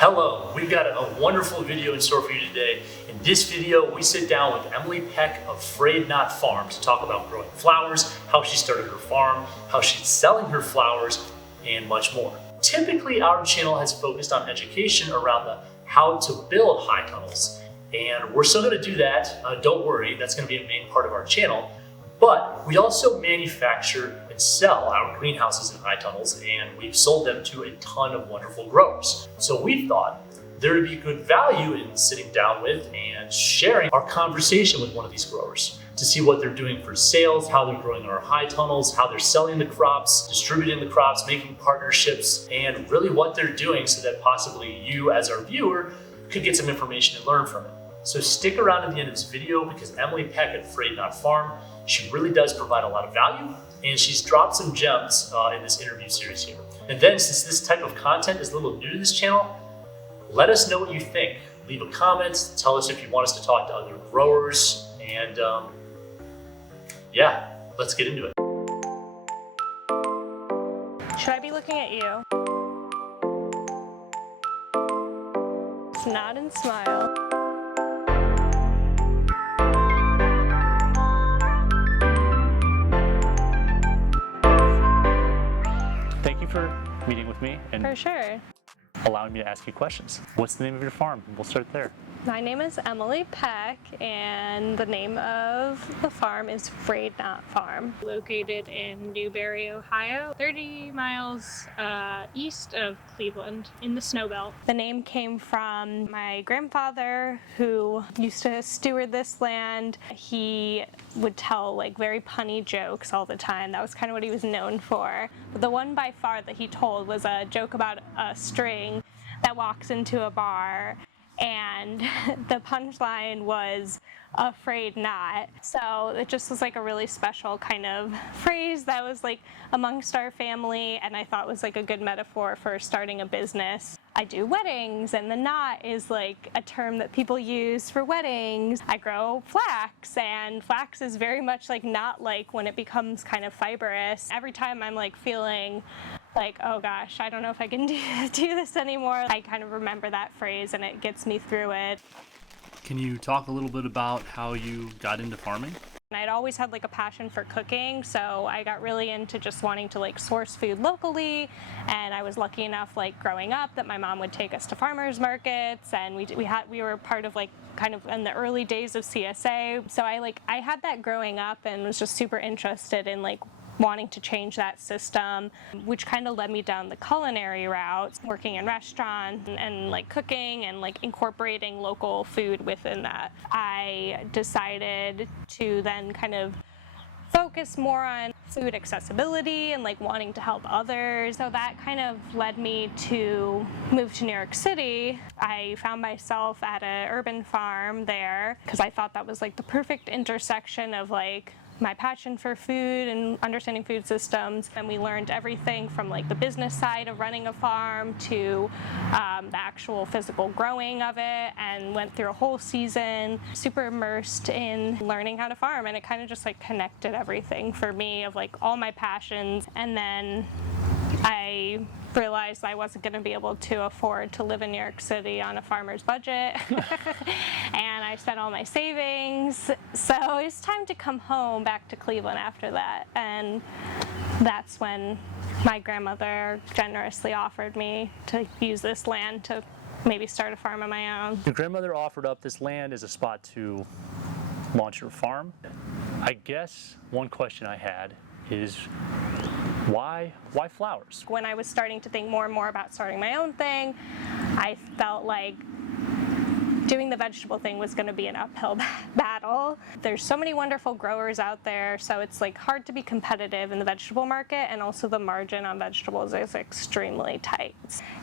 Hello, we've got a wonderful video in store for you today. In this video, we sit down with Emily Peck of Frayed Farm to talk about growing flowers, how she started her farm, how she's selling her flowers, and much more. Typically, our channel has focused on education around the how to build high tunnels, and we're still going to do that. Don't worry, that's going to be a main part of our channel. But we also manufacture and sell our greenhouses and high tunnels, and we've sold them to a ton of wonderful growers. So we thought there would be good value in sitting down with and sharing our conversation with one of these growers to see what they're doing for sales, how they're growing our high tunnels, how they're selling the crops, distributing the crops, making partnerships, and really what they're doing so that possibly you as our viewer could get some information and learn from it. So stick around at the end of this video because Emily Peck at Frayed Farm, she really does provide a lot of value, and she's dropped some gems in this interview series here. And then, since this type of content is a little new to this channel, let us know what you think. Leave a comment, tell us if you want us to talk to other growers, and yeah, let's get into it. Should I be looking at you? Just nod and smile. Thank you for meeting with me and For sure. allowing me to ask you questions. What's the name of your farm? We'll start there. My name is Emily Peck, and the name of the farm is Frayed Farm. Located in Newberry, Ohio, 30 miles east of Cleveland in the snow belt. The name came from my grandfather who used to steward this land. He would tell like very punny jokes all the time. That was kind of what he was known for. But the one by far that he told was a joke about a string that walks into a bar, and the punchline was afraid not. So it just was like a really special kind of phrase that was like amongst our family, and I thought was like a good metaphor for starting a business. I do weddings, and the knot is like a term that people use for weddings. I grow flax, and flax is very much like knot-like when it becomes kind of fibrous. Every time I'm like feeling like, oh gosh, I don't know if I can do this anymore, I kind of remember that phrase and it gets me through it. Can you talk a little bit about how you got into farming? I'd always had like a passion for cooking, so I got really into just wanting to like source food locally, and I was lucky enough like growing up that my mom would take us to farmers markets, and we were part of like kind of in the early days of CSA. So I had that growing up and was just super interested in like wanting to change that system, which kind of led me down the culinary route, working in restaurants and like cooking and like incorporating local food within that. I decided to then kind of focus more on food accessibility and like wanting to help others. So that kind of led me to move to New York City. I found myself at an urban farm there because I thought that was like the perfect intersection of like my passion for food and understanding food systems, and we learned everything from like the business side of running a farm to the actual physical growing of it, and went through a whole season super immersed in learning how to farm, and it kind of just like connected everything for me of like all my passions. And then I realized I wasn't going to be able to afford to live in New York City on a farmer's budget and I spent all my savings, so it was time to come home back to Cleveland after that, and that's when my grandmother generously offered me to use this land to maybe start a farm of my own. Your grandmother offered up this land as a spot to launch your farm. I guess one question I had is why flowers? When I was starting to think more and more about starting my own thing, I felt like doing the vegetable thing was going to be an uphill battle. There's so many wonderful growers out there, so it's like hard to be competitive in the vegetable market, and also the margin on vegetables is extremely tight.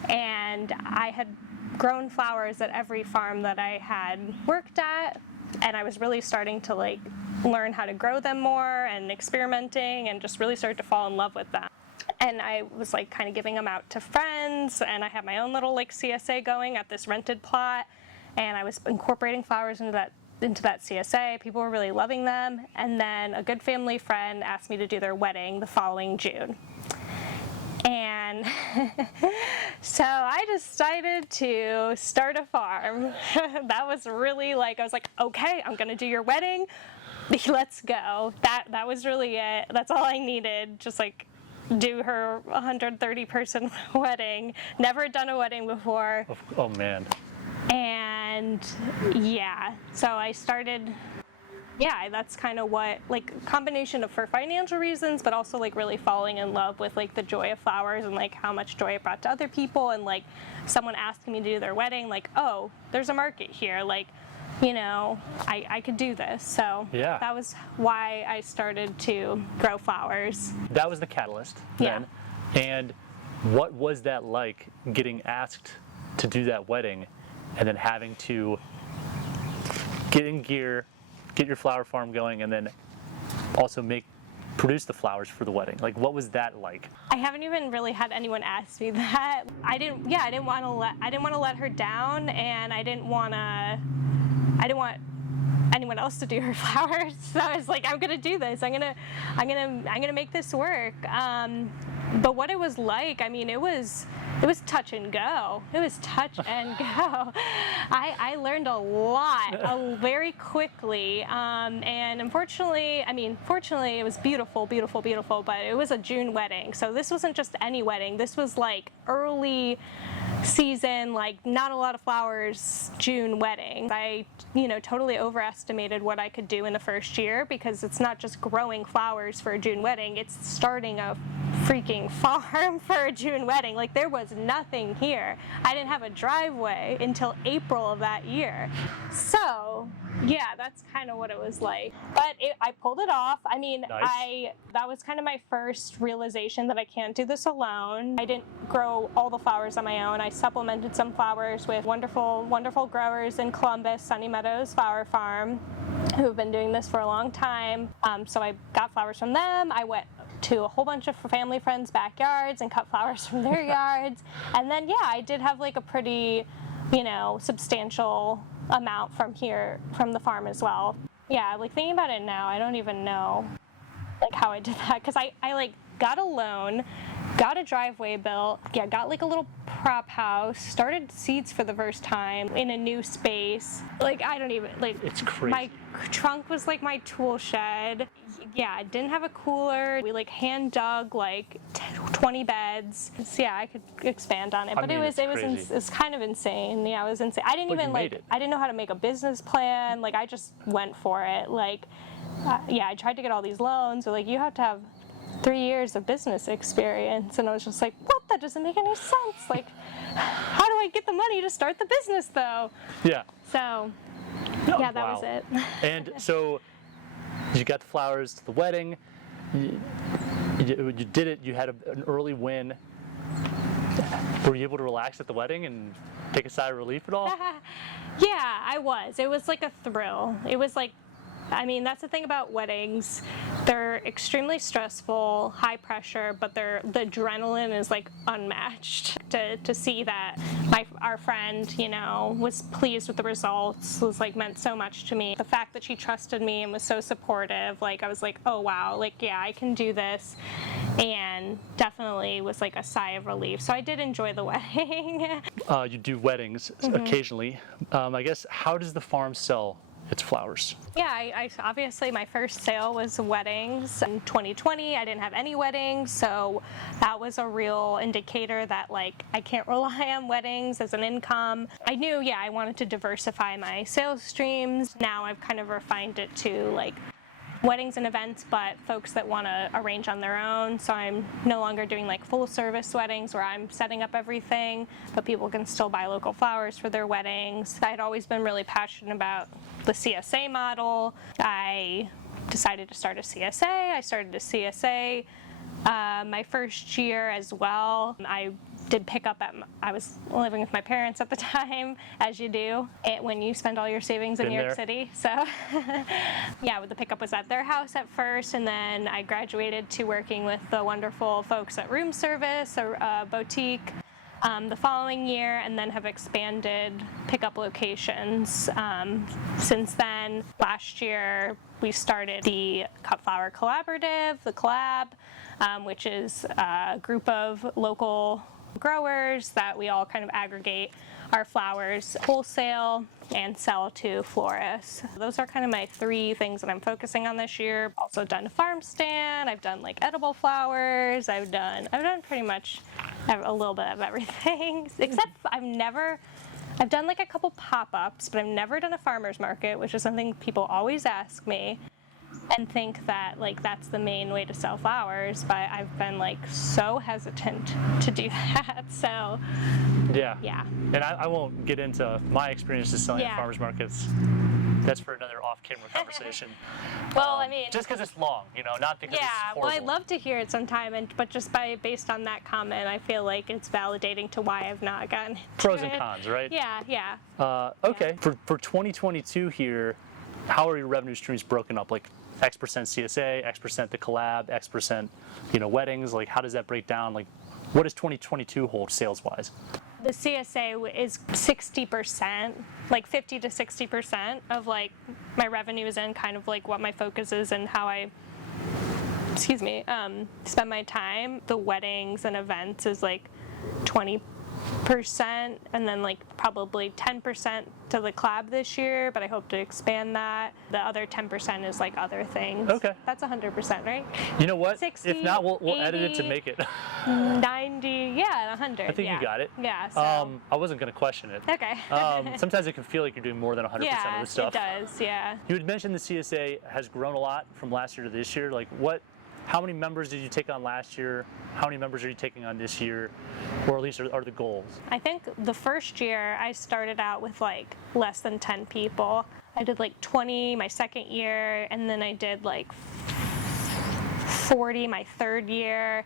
And I had grown flowers at every farm that I had worked at, and I was really starting to like learn how to grow them more and experimenting and just really started to fall in love with them. And I was like kind of giving them out to friends, and I had my own little like CSA going at this rented plot, and I was incorporating flowers into that CSA. People were really loving them, and then a good family friend asked me to do their wedding the following June. And so I decided to start a farm. That was really like, I was like, okay, I'm gonna do your wedding. Let's go. That was really it. That's all I needed. Just like do her 130 person wedding. Never done a wedding before. Oh man. And yeah, so I started, yeah, that's kind of what, like, combination of for financial reasons, but also like really falling in love with like the joy of flowers and like how much joy it brought to other people, and like someone asking me to do their wedding, like, oh, there's a market here, like, you know, I could do this. So yeah, that was why I started to grow flowers. That was the catalyst then. Yeah. And what was that like, getting asked to do that wedding and then having to get in gear, get your flower farm going, and then also produce the flowers for the wedding? Like, what was that like? I haven't even really had anyone ask me that. I didn't want to let her down, and I didn't want anyone else to do her flowers. So I was like, I'm gonna do this. I'm gonna make this work. But what it was like, I mean, it was touch and go. It was touch and go. I learned a lot very quickly, and fortunately, it was beautiful, beautiful, beautiful, but it was a June wedding. So this wasn't just any wedding. This was like early season, like not a lot of flowers, June wedding. I, totally overestimated what I could do in the first year, because it's not just growing flowers for a June wedding, it's starting a freaking farm for a June wedding. Like, there was nothing here. I didn't have a driveway until April of that year. So yeah, that's kind of what it was like. But I pulled it off. I mean, nice. That was kind of my first realization that I can't do this alone. I didn't grow all the flowers on my own. I supplemented some flowers with wonderful, wonderful growers in Columbus, Sunny Meadows Flower Farm, who have been doing this for a long time. So I got flowers from them. I went to a whole bunch of family friends' backyards and cut flowers from their yards. And then, yeah, I did have like a pretty, substantial amount from the farm as well. Yeah, like thinking about it now, I don't even know like how I did that, because I like got a loan, got a driveway built, yeah, got like a little prop house, started seeds for the first time in a new space. Like, I don't even, like, it's crazy. My trunk was like my tool shed. Yeah, I didn't have a cooler. We like hand dug like 20 beds. So, yeah, I could expand on it, but it was kind of insane. Yeah, it was insane. I didn't know how to make a business plan. Like, I just went for it. Like, yeah, I tried to get all these loans. So like, you have to have 3 years of business experience, and I was just like, what? That doesn't make any sense. Like, how do I get the money to start the business though? Yeah. So yeah, that was it. And so you got the flowers to the wedding, you did it, you had an early win. Were you able to relax at the wedding and take a sigh of relief at all? Yeah, I was. It was like a thrill. It was like, that's the thing about weddings. They're extremely stressful, high pressure, but the adrenaline is like unmatched. To see that our friend, was pleased with the results was like meant so much to me. The fact that she trusted me and was so supportive, like I was like, oh wow, like yeah, I can do this, and definitely was like a sigh of relief. So I did enjoy the wedding. You do weddings occasionally. I guess, how does the farm sell its flowers? Yeah, I obviously my first sale was weddings in 2020. I didn't have any weddings, so that was a real indicator that like I can't rely on weddings as an income. I knew, yeah, I wanted to diversify my sales streams. Now I've kind of refined it to like weddings and events, but folks that want to arrange on their own. So I'm no longer doing like full service weddings where I'm setting up everything, but people can still buy local flowers for their weddings. I'd always been really passionate about the CSA model. I decided to start a CSA. I started a CSA my first year as well. I did pick up I was living with my parents at the time, as you do when you spend all your savings in New York City. So yeah, the pickup was at their house at first, and then I graduated to working with the wonderful folks at Room Service, a boutique. the following year, and then have expanded pickup locations since then. Last year, we started the Cut Flower Collaborative, the Collab, which is a group of local growers that we all kind of aggregate our flowers wholesale and sell to florists. Those are kind of my 3 things that I'm focusing on this year. Also done a farm stand, I've done like edible flowers, I've done pretty much a little bit of everything, except I've done like a couple pop-ups, but I've never done a farmer's market, which is something people always ask me and think that like that's the main way to sell flowers, but I've been like so hesitant to do that. So Yeah. yeah. And I won't get into my experiences selling at Yeah. farmers markets. That's for another off-camera conversation. Well, I mean, just because it's long, not because it's yeah, horrible. well, I'd love to hear it sometime, but just based on that comment, I feel like it's validating to why I've not gotten into Pros and it. cons, right? Yeah. Okay. For 2022 here, how are your revenue streams broken up? Like X% CSA, X% the collab, X%, weddings. Like how does that break down? Like what does 2022 hold sales-wise? The CSA is 60%, like 50 to 60% of like my revenue is in kind of like what my focus is and how I, spend my time. The weddings and events is like 20%, and then like probably 10% to the collab this year, but I hope to expand that. The other 10% is like other things. Okay. That's 100%, right? You know what? 60, if not, we'll 80, edit it to make it. 90, yeah, 100. I think you got it. Yeah, so. I wasn't going to question it. Okay. Sometimes it can feel like you're doing more than 100% Yeah, of the stuff. it does, yeah. You had mentioned the CSA has grown a lot from last year to this year. Like how many members did you take on last year? How many members are you taking on this year? Or at least are the goals? I think the first year I started out with like less than 10 people. I did like 20 my second year, and then I did like 40 my third year.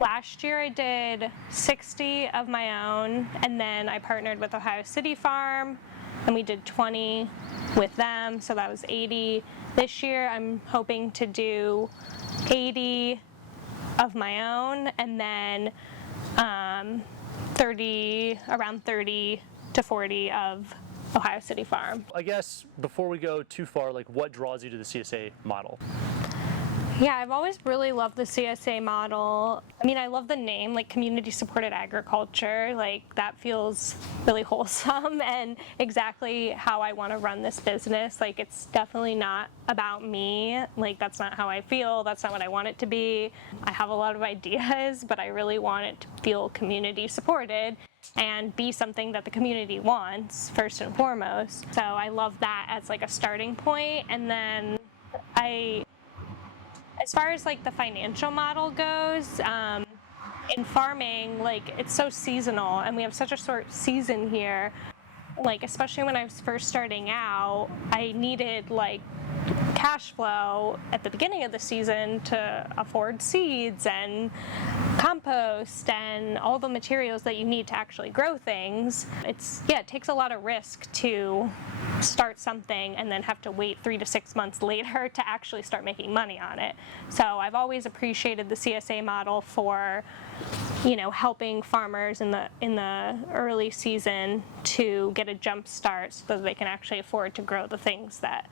Last year I did 60 of my own, and then I partnered with Ohio City Farm, and we did 20 with them, so that was 80. This year I'm hoping to do 80 of my own, and then around 30 to 40 of Ohio City Farm. I guess before we go too far, like what draws you to the CSA model? Yeah, I've always really loved the CSA model. I mean, I love the name, like community supported agriculture. Like that feels really wholesome and exactly how I want to run this business. Like it's definitely not about me. Like that's not how I feel. That's not what I want it to be. I have a lot of ideas, but I really want it to feel community supported and be something that the community wants first and foremost. So I love that as like a starting point. And then as far as like the financial model goes, in farming, like it's so seasonal and we have such a short season here. Like especially when I was first starting out, I needed like cash flow at the beginning of the season to afford seeds and compost and all the materials that you need to actually grow things. It takes a lot of risk to start something and then have to wait 3 to 6 months later to actually start making money on it. So I've always appreciated the CSA model for, helping farmers in the early season to get a jump start so that they can actually afford to grow the things that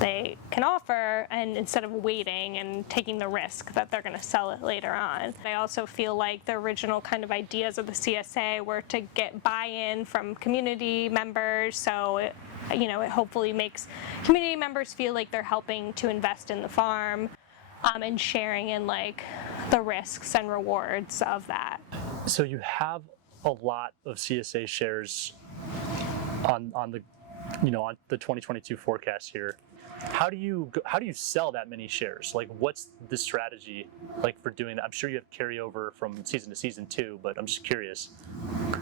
they can offer, and instead of waiting and taking the risk that they're going to sell it later on. I also feel like the original kind of ideas of the CSA were to get buy-in from community members, so it hopefully makes community members feel like they're helping to invest in the farm, and sharing in like the risks and rewards of that. So you have a lot of CSA shares on the on the 2022 forecast here. How do you sell that many shares? Like, what's the strategy like for doing that? I'm sure you have carryover from season to season too, but I'm just curious.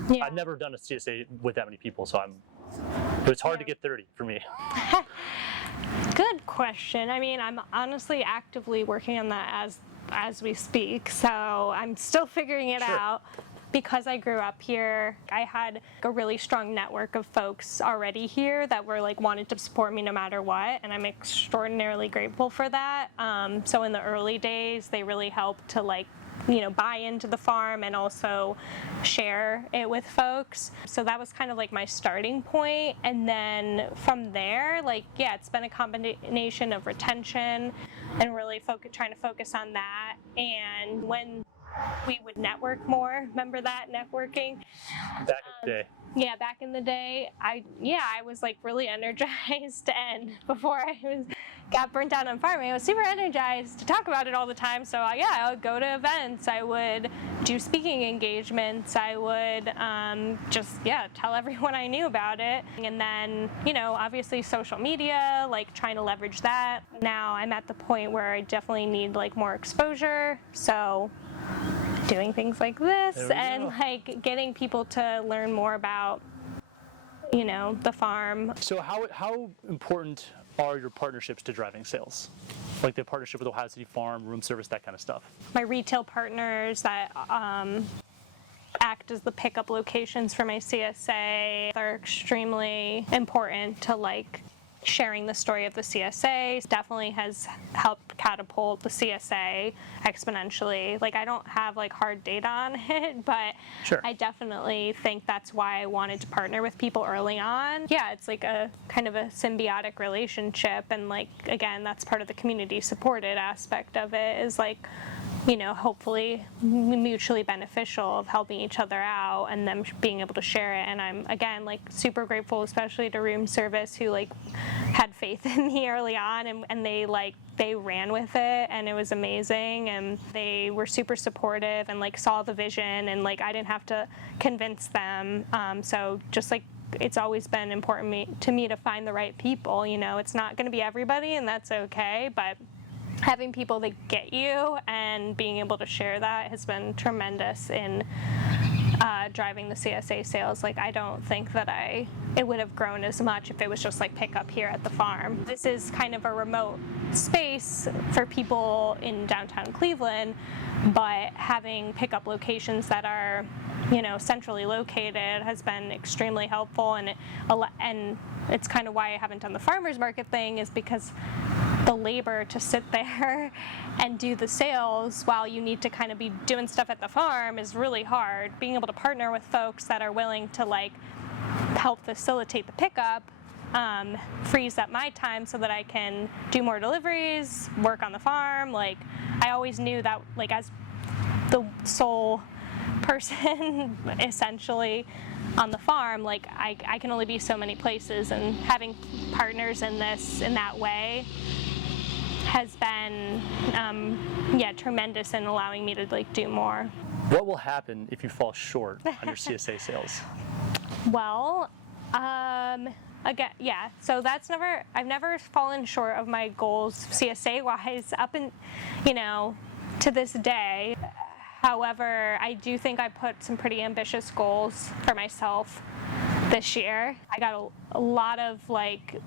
Yeah. I've never done a CSA with that many people, so it's hard to get 30 for me. Good question. I mean, I'm honestly actively working on that as we speak, so I'm still figuring it out. Because I grew up here, I had a really strong network of folks already here that were like wanted to support me no matter what, and I'm extraordinarily grateful for that. So in the early days, they really helped to like buy into the farm and also share it with folks. So that was kind of like my starting point. And then from there, it's been a combination of retention and really trying to focus on that. And when we would network more, remember that networking? Back in the day. Yeah, back in the day, I was really energized, and before I got burnt out on farming, I was super energized to talk about it all the time. So I would go to events, I would do speaking engagements, I would tell everyone I knew about it. And then, obviously social media, trying to leverage that. Now I'm at the point where I definitely need more exposure. So doing things like this and getting people to learn more about the farm. So how important are your partnerships to driving sales, like the partnership with Ohio City Farm, room service, that kind of stuff? My retail partners that act as the pickup locations for my CSA are extremely important to sharing the story of the CSA. Definitely has helped catapult the CSA exponentially. I don't have hard data on it, but sure. I definitely think that's why I wanted to partner with people early on. Yeah, it's a kind of a symbiotic relationship, and again, that's part of the community supported aspect of it, is hopefully mutually beneficial of helping each other out and them being able to share it. And I'm, again, super grateful, especially to room service, who had faith in me early on, and they ran with it, and it was amazing, and they were super supportive and saw the vision, and I didn't have to convince them. So just it's always been important to me to find the right people. It's not going to be everybody, and that's okay, but having people that get you and being able to share that has been tremendous in driving the CSA sales. I don't think that it would have grown as much if it was just pick up here at the farm. This is kind of a remote space for people in downtown Cleveland, but having pickup locations that are centrally located has been extremely helpful, and it's kind of why I haven't done the farmers market thing, is because the labor to sit there and do the sales while you need to kind of be doing stuff at the farm is really hard. Being able to partner with folks that are willing to help facilitate the pickup frees up my time so that I can do more deliveries, work on the farm. I always knew that as the sole person essentially on the farm, I can only be so many places, and having partners in that way has been tremendous in allowing me to do more. What will happen if you fall short on your CSA sales? Well, again, yeah, so I've never fallen short of my goals CSA wise up in, to this day. However, I do think I put some pretty ambitious goals for myself this year. I got a lot of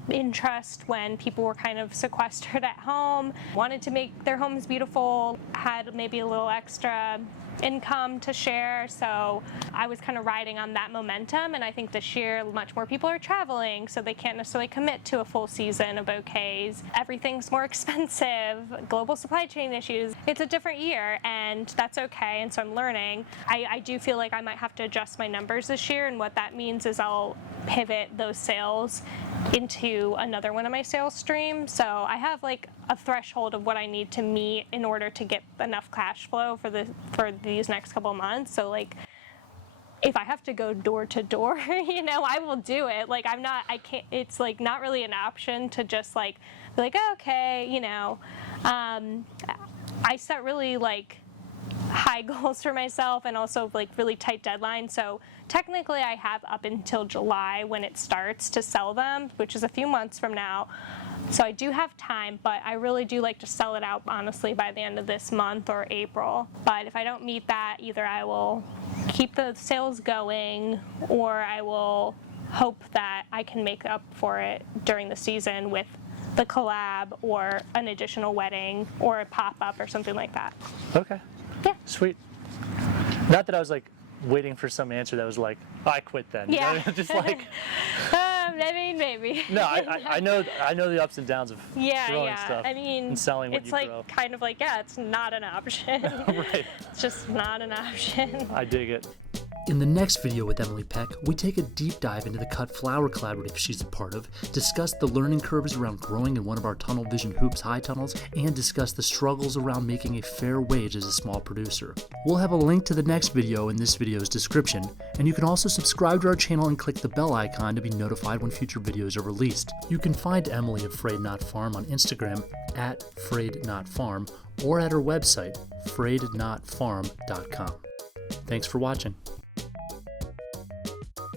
interest when people were kind of sequestered at home, wanted to make their homes beautiful, had maybe a little extra income to share. So I was kind of riding on that momentum, and I think this year much more people are traveling, so they can't necessarily commit to a full season of bouquets. Everything's more expensive, global supply chain issues. It's a different year, and that's okay, and so I'm learning. I do feel like I might have to adjust my numbers this year, and what that means is I'll pivot those sales into another one of my sales streams. So I have a threshold of what I need to meet in order to get enough cash flow for these next couple of months. So if I have to go door to door, I will do it. I can't, it's not really an option to just be okay, I set really high goals for myself, and also really tight deadlines. So technically I have up until July when it starts to sell them, which is a few months from now. So I do have time, but I really do like to sell it out, honestly, by the end of this month or April. But if I don't meet that, either I will keep the sales going, or I will hope that I can make up for it during the season with the collab or an additional wedding or a pop-up or something like that. Okay. Yeah. Sweet. Not that I was waiting for some answer that was I quit then. Yeah. Just I mean, maybe. No, I know the ups and downs of Yeah, growing yeah. stuff I mean, and selling what it's you like grow. kind of like, yeah, it's not an option. Right. It's just not an option. I dig it. In the next video with Emily Peck, we take a deep dive into the Cut Flower Collaborative she's a part of, discuss the learning curves around growing in one of our tunnel Vision Hoops high tunnels, and discuss the struggles around making a fair wage as a small producer. We'll have a link to the next video in this video's description, and you can also subscribe to our channel and click the bell icon to be notified when future videos are released. You can find Emily of Frayed Not Farm on Instagram at Frayed Not Farm or at her website, fraydnotfarm.com. Thanks for watching.